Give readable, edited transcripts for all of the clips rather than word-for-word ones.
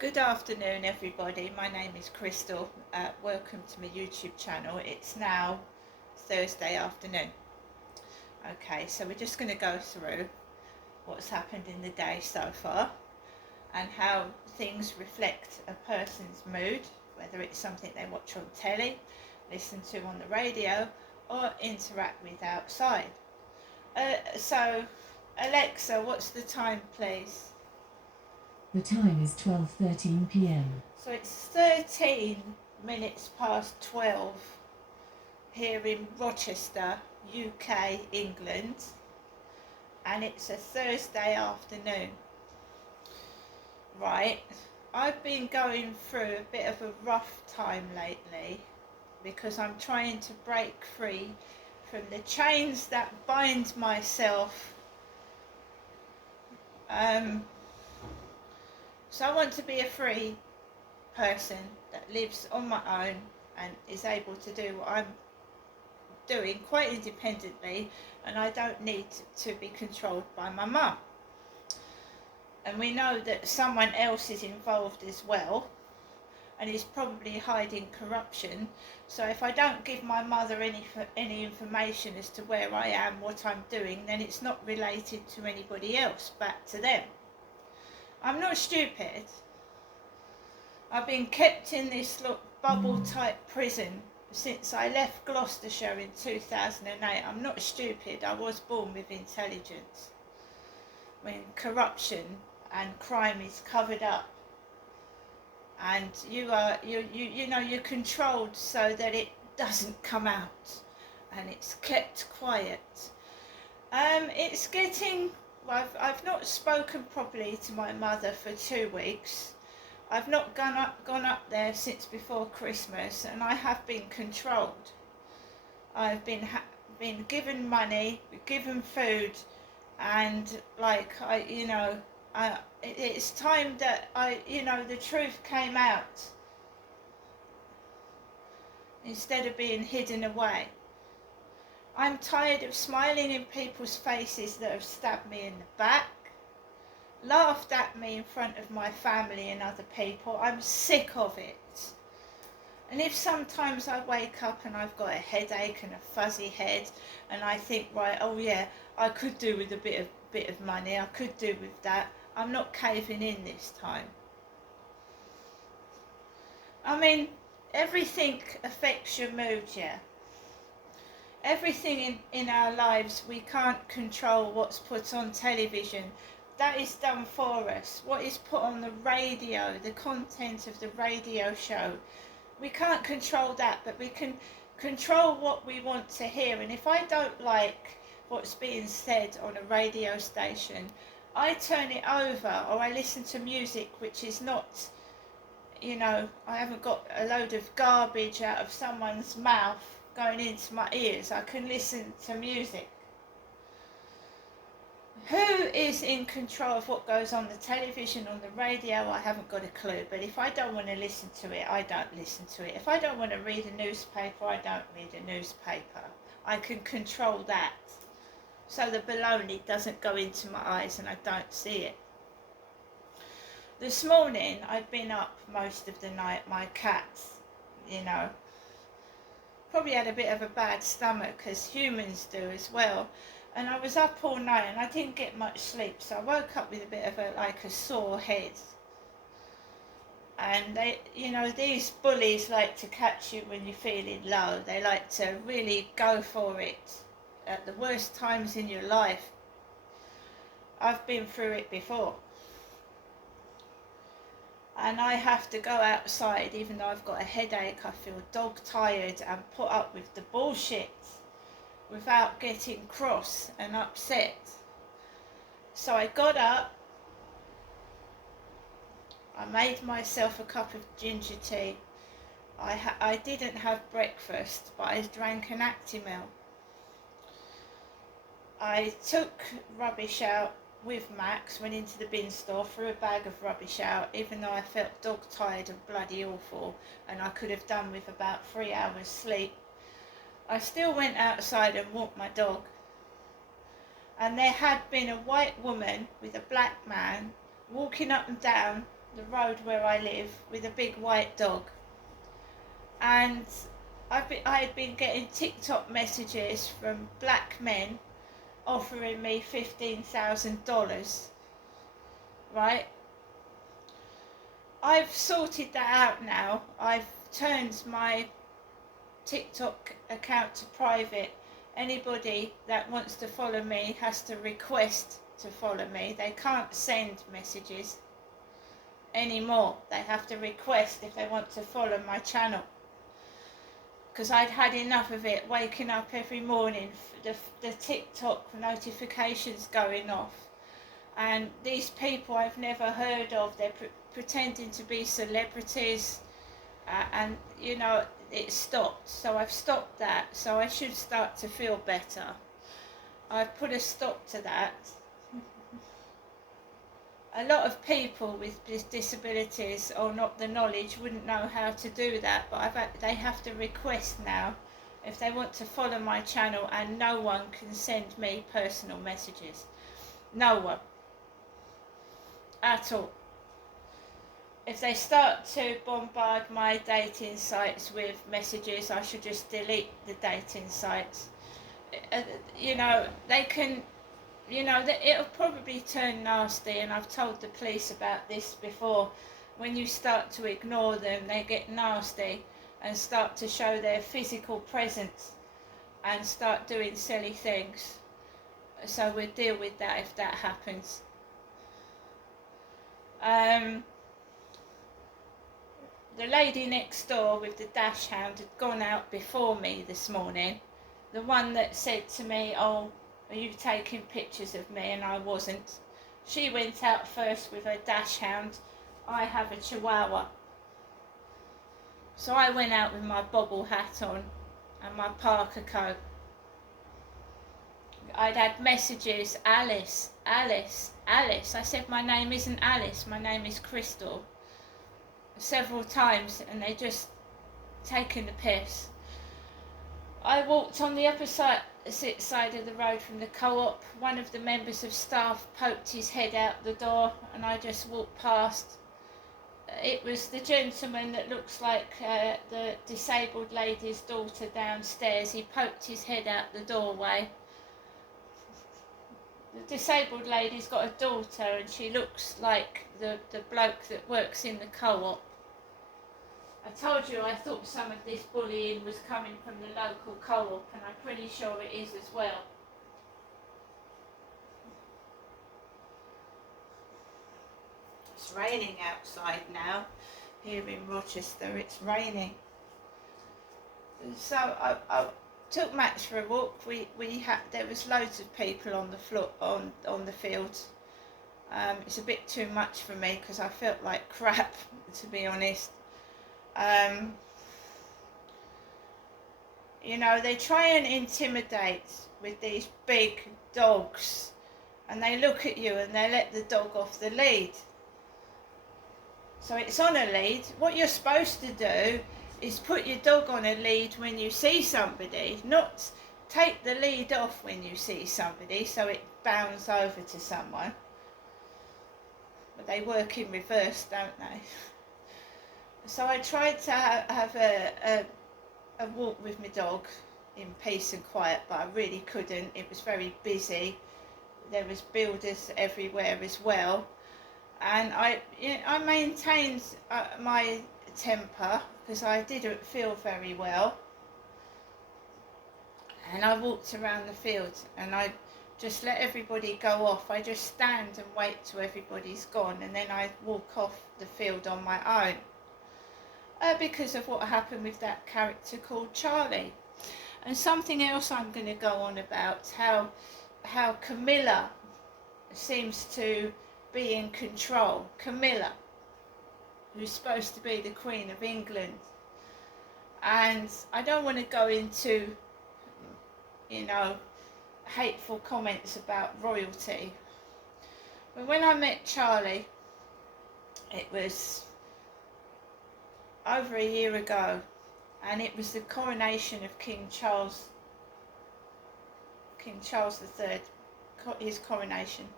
Good afternoon, everybody. My name is Crystal. Welcome to my YouTube channel. It's now Thursday afternoon. Okay, so we're just going to go through what's happened in the day so far and how things reflect a person's mood, whether it's something they watch on telly, listen to on the radio, or interact with outside. So, Alexa, what's the time, please? The time is 12:13 p.m. So it's 13 minutes past 12 here in Rochester, UK, England, and it's a Thursday afternoon. Right, I've been going through a bit of a rough time lately because I'm trying to break free from the chains that bind myself. So I want to be a free person that lives on my own and is able to do what I'm doing quite independently, and I don't need to be controlled by my mum. And we know that someone else is involved as well and is probably hiding corruption. So if I don't give my mother any information as to where I am, what I'm doing, then it's not related to anybody else, back to them. I'm not stupid. I've been kept in this bubble type prison since I left Gloucestershire in 2008. I'm not stupid. I was born with intelligence. When corruption and crime is covered up and you're controlled so that it doesn't come out and it's kept quiet. It's getting, I've not spoken properly to my mother for 2 weeks. I've not gone up there since before Christmas, and I have been controlled. I've been given money, given food, and it's time that the truth came out instead of being hidden away. I'm tired of smiling in people's faces that have stabbed me in the back, laughed at me in front of my family and other people. I'm sick of it. And if sometimes I wake up and I've got a headache and a fuzzy head and I think, right, oh yeah, I could do with a bit of money, I could do with that, I'm not caving in this time. I mean, everything affects your mood, yeah. Everything in our lives, we can't control what's put on television. That is done for us. What is put on the radio, the content of the radio show, we can't control that, but we can control what we want to hear. And if I don't like what's being said on a radio station, I turn it over, or I listen to music which is not, I haven't got a load of garbage out of someone's mouth going into my ears. I can listen to music. Who is in control of what goes on the television, on the radio? I haven't got a clue. But if I don't want to listen to it, I don't listen to it. If I don't want to read a newspaper, I don't read a newspaper. I can control that, so the baloney doesn't go into my eyes and I don't see it. This morning, I'd been up most of the night. My cats, probably had a bit of a bad stomach, as humans do as well. And I was up all night and I didn't get much sleep, so I woke up with a bit of a sore head. And these bullies like to catch you when you're feeling low. They like to really go for it at the worst times in your life. I've been through it before. And I have to go outside even though I've got a headache. I feel dog tired and put up with the bullshit without getting cross and upset. So I got up, I made myself a cup of ginger tea. I didn't have breakfast, but I drank an Actimel. I took rubbish out with Max, went into the bin store, threw a bag of rubbish out, even though I felt dog tired and bloody awful, and I could have done with about 3 hours sleep. I still went outside and walked my dog, and there had been a white woman with a black man walking up and down the road where I live with a big white dog, and I had been getting TikTok messages from black men offering me $15,000, right? I've sorted that out now. I've turned my TikTok account to private. Anybody that wants to follow me has to request to follow me. They can't send messages anymore. They have to request if they want to follow my channel. Because I'd had enough of it, waking up every morning, the TikTok notifications going off. And these people I've never heard of, they're pretending to be celebrities. And, you know, it stopped. So I've stopped that. So I should start to feel better. I've put a stop to that. A lot of people with disabilities or not the knowledge wouldn't know how to do that, but they have to request now if they want to follow my channel, and no one can send me personal messages. No one. At all. If they start to bombard my dating sites with messages, I should just delete the dating sites. You know, they can... You know, it'll probably turn nasty, and I've told the police about this before. When you start to ignore them, they get nasty and start to show their physical presence and start doing silly things. So we'll deal with that if that happens. The lady next door with the dash hound had gone out before me this morning. The one that said to me, "Oh, are you taking pictures of me?" And I wasn't. She went out first with her dash hound. I have a chihuahua. So I went out with my bobble hat on and my parka coat. I'd had messages, "Alice, Alice, Alice." I said, "My name isn't Alice, my name is Crystal," several times, and they just taken the piss. I walked on the opposite side of the road from the co-op. One of the members of staff poked his head out the door, and I just walked past. It was the gentleman that looks like the disabled lady's daughter downstairs. He poked his head out the doorway. The disabled lady's got a daughter, and she looks like the bloke that works in the co-op. I told you I thought some of this bullying was coming from the local co-op, and I'm pretty sure it is as well. It's raining outside now. Here in Rochester, it's raining. So I took Max for a walk. There was loads of people on the floor on the field. It's a bit too much for me because I felt like crap, to be honest. You know, they try and intimidate with these big dogs, and they look at you and they let the dog off the lead. So it's on a lead. What you're supposed to do is put your dog on a lead when you see somebody, not take the lead off when you see somebody so it bounds over to someone. But they work in reverse, don't they? So I tried to have a walk with my dog in peace and quiet, but I really couldn't. It was very busy. There was builders everywhere as well, and I maintained my temper because I didn't feel very well. And I walked around the field, and I just let everybody go off. I just stand and wait till everybody's gone, and then I walk off the field on my own. Because of what happened with that character called Charlie. And something else I'm going to go on about, how Camilla seems to be in control. Camilla, who's supposed to be the Queen of England. And I don't want to go into, you know, hateful comments about royalty. But when I met Charlie, it was over a year ago, and it was the coronation of King Charles III, his coronation.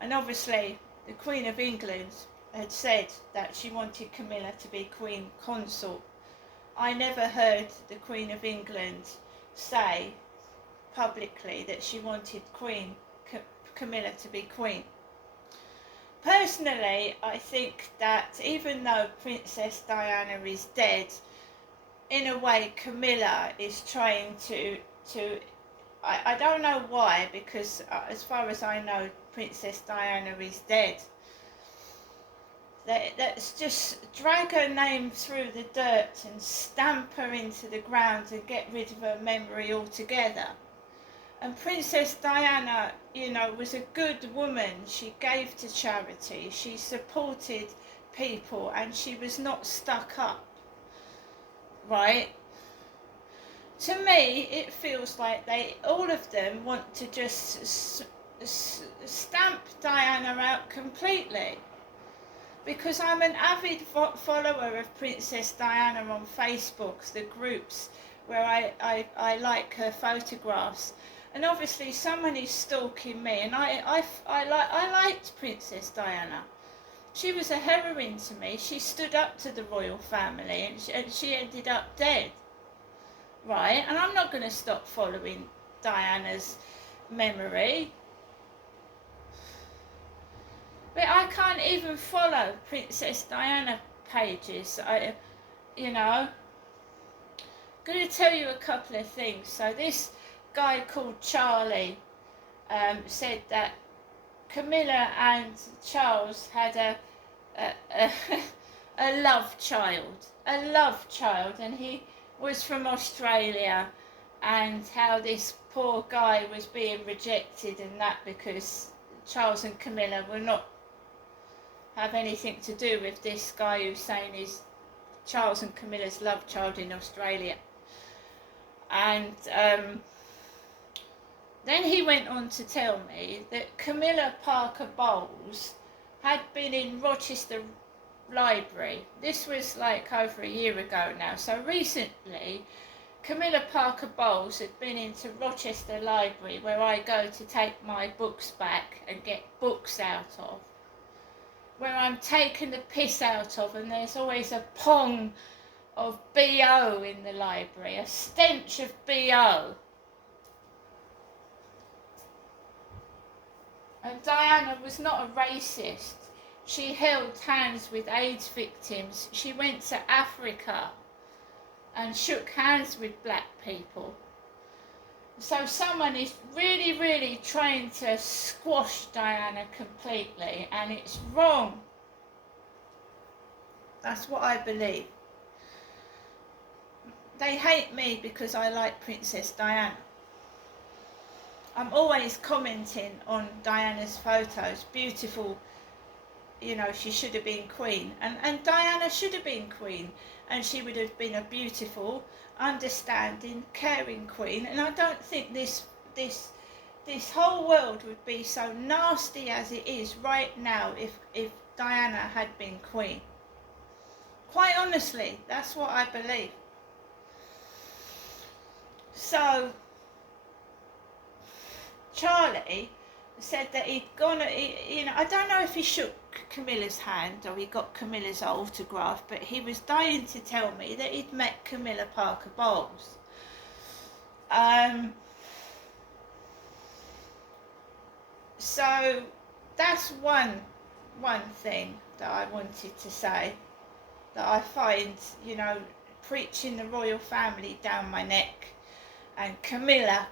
And obviously the Queen of England had said that she wanted Camilla to be Queen Consort. I never heard the Queen of England say publicly that she wanted Camilla to be Queen. Personally, I think that even though Princess Diana is dead, in a way Camilla is trying to I don't know why, because as far as I know, Princess Diana is dead. Let's just drag her name through the dirt and stamp her into the ground and get rid of her memory altogether. And Princess Diana, you know, was a good woman. She gave to charity, she supported people, and she was not stuck up, right? To me, it feels like all of them want to just stamp Diana out completely. Because I'm an avid follower of Princess Diana on Facebook, the groups where I like her photographs. And obviously someone is stalking me, and I liked Princess Diana. She was a heroine to me. She stood up to the royal family, and she ended up dead. Right? And I'm not going to stop following Diana's memory. But I can't even follow Princess Diana pages. You know, I'm going to tell you a couple of things. So this guy called Charlie said that Camilla and Charles had a love child, and he was from Australia, and how this poor guy was being rejected, and that because Charles and Camilla will not have anything to do with this guy who's saying is Charles and Camilla's love child in Australia. And then he went on to tell me that Camilla Parker Bowles had been in Rochester Library. This was like over a year ago now. So recently, Camilla Parker Bowles had been into Rochester Library, where I go to take my books back and get books out of, where I'm taken the piss out of, and there's always a pong of BO in the library, a stench of BO. And Diana was not a racist. She held hands with AIDS victims. She went to Africa and shook hands with black people. So someone is really, really trying to squash Diana completely, and it's wrong. That's what I believe. They hate me because I like Princess Diana. I'm always commenting on Diana's photos. Beautiful, you know, she should have been queen. And Diana should have been queen. And she would have been a beautiful, understanding, caring queen. And I don't think this whole world would be so nasty as it is right now if Diana had been queen. Quite honestly, that's what I believe. So Charlie said that he'd gone, you know, I don't know if he shook Camilla's hand or he got Camilla's autograph, but he was dying to tell me that he'd met Camilla Parker Bowles. So that's one thing that I wanted to say, that I find, you know, preaching the royal family down my neck, and Camilla.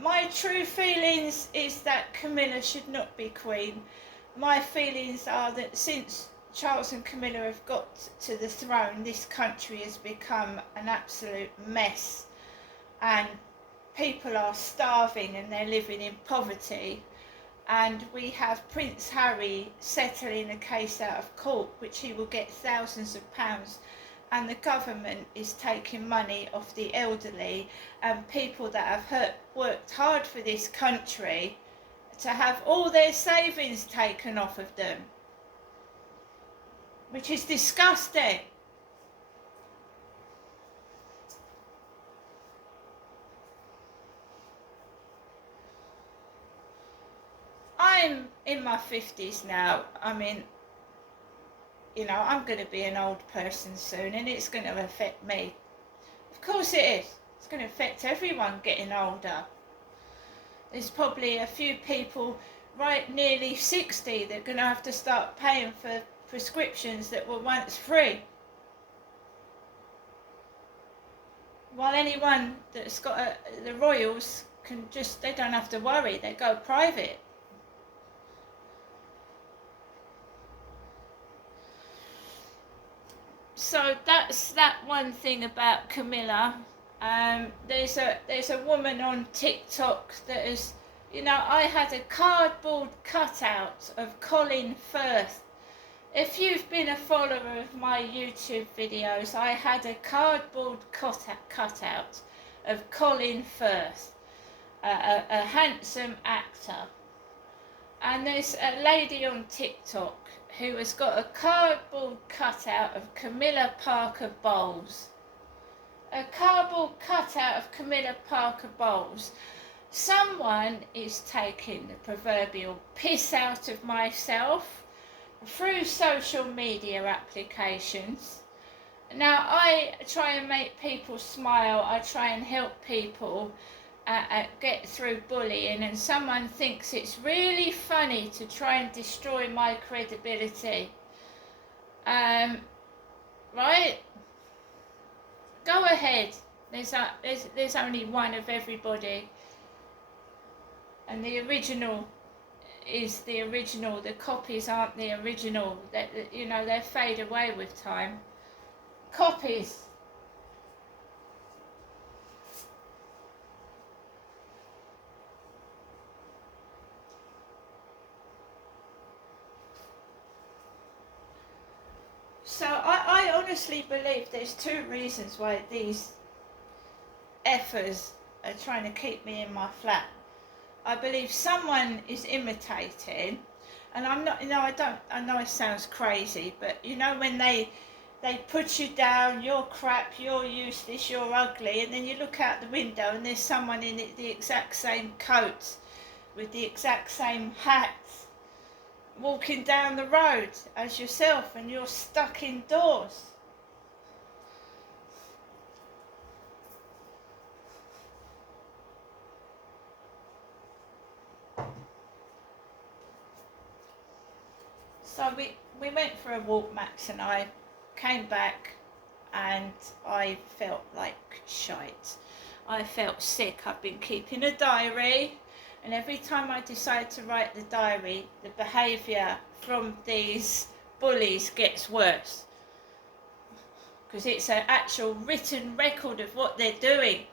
My true feelings is that Camilla should not be queen. My feelings are that since Charles and Camilla have got to the throne, this country has become an absolute mess, and people are starving and they're living in poverty. And we have Prince Harry settling a case out of court, which he will get thousands of pounds, and the government is taking money off the elderly and people that have worked hard for this country, to have all their savings taken off of them, which is disgusting. I I'm in my 50s now. I mean, you know, I'm going to be an old person soon, and it's going to affect me. Of course it is. It's going to affect everyone getting older. There's probably a few people right nearly 60 that are going to have to start paying for prescriptions that were once free. While anyone that's got the Royals can just, they don't have to worry, they go private. So that's that one thing about Camilla. There's a woman on TikTok that is, you know, I had a cardboard cutout of Colin Firth. If you've been a follower of my YouTube videos, I had a cardboard cutout of Colin Firth, a handsome actor. And there's a lady on TikTok who has got a cardboard cutout of Camilla Parker Bowles. A cardboard cutout of Camilla Parker Bowles. Someone is taking the proverbial piss out of myself through social media applications. Now, I try and make people smile, I try and help people get through bullying, and someone thinks it's really funny to try and destroy my credibility. Right? Go ahead. There's only one of everybody, and the original is the original. The copies aren't the original. You know, they fade away with time. Copies. So I honestly believe there's two reasons why these effers are trying to keep me in my flat. I believe someone is imitating, and I'm not, you know, I know it sounds crazy, but you know when they put you down, you're crap, you're useless, you're ugly, and then you look out the window and there's someone in the exact same coat, with the exact same hat, walking down the road as yourself, and you're stuck indoors. So we went for a walk, Max and I, came back, and I felt like shite. I felt sick. I've been keeping a diary, and every time I decide to write the diary, the behaviour from these bullies gets worse, because it's an actual written record of what they're doing.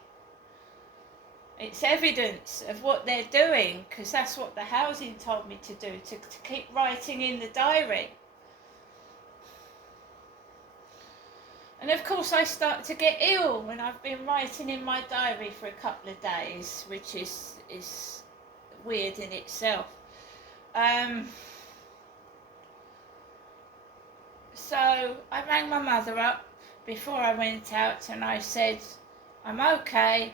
It's evidence of what they're doing, because that's what the housing told me to do, to keep writing in the diary. And of course I start to get ill when I've been writing in my diary for a couple of days, which is weird in itself. So I rang my mother up before I went out, and I said, I'm okay,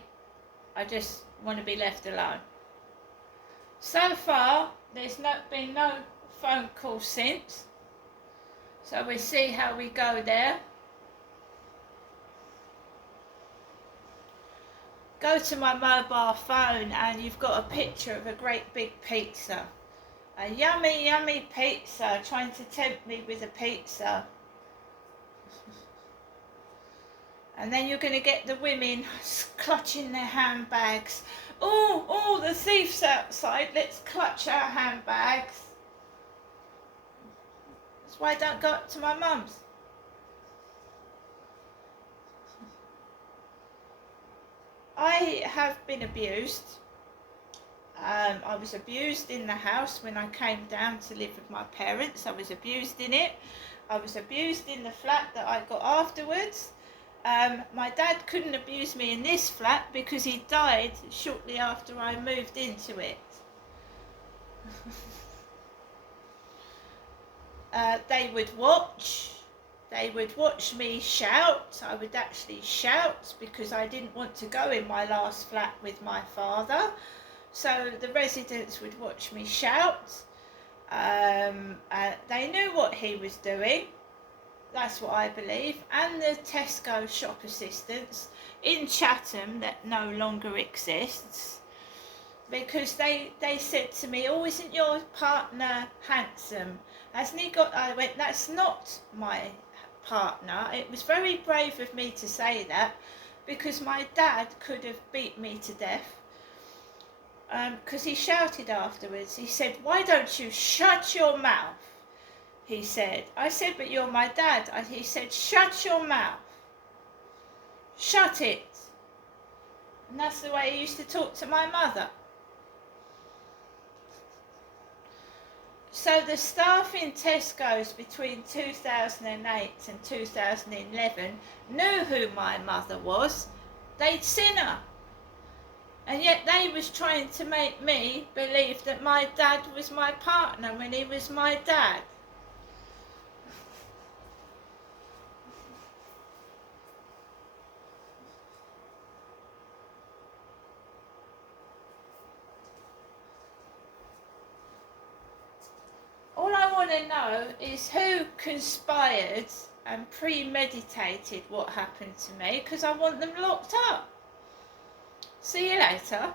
I just want to be left alone. So far there's been no phone call since, so we'll see how we go there. Go to my mobile phone and you've got a picture of a great big pizza. A yummy, yummy pizza, trying to tempt me with a pizza. And then you're going to get the women clutching their handbags. Oh, the thief's outside, let's clutch our handbags. That's why I don't go up to my mum's. I have been abused. I was abused in the house when I came down to live with my parents. I was abused in it. I was abused in the flat that I got afterwards. My dad couldn't abuse me in this flat because he died shortly after I moved into it. They would watch me shout. I would actually shout because I didn't want to go in my last flat with my father. so the residents would watch me shout. They knew what he was doing. That's what I believe. And the Tesco shop assistants in Chatham that no longer exists, because they said to me, oh, isn't your partner handsome? Hasn't he got... I went, that's not my partner. It was very brave of me to say that, because my dad could have beat me to death. Because he shouted afterwards. He said, why don't you shut your mouth? He said. I said, but you're my dad. He said, shut your mouth. Shut it. And that's the way he used to talk to my mother. So the staff in Tesco's between 2008 and 2011 knew who my mother was. They'd seen her. And yet they was trying to make me believe that my dad was my partner when he was my dad. All I want to know is who conspired and premeditated what happened to me, because I want them locked up. See you later.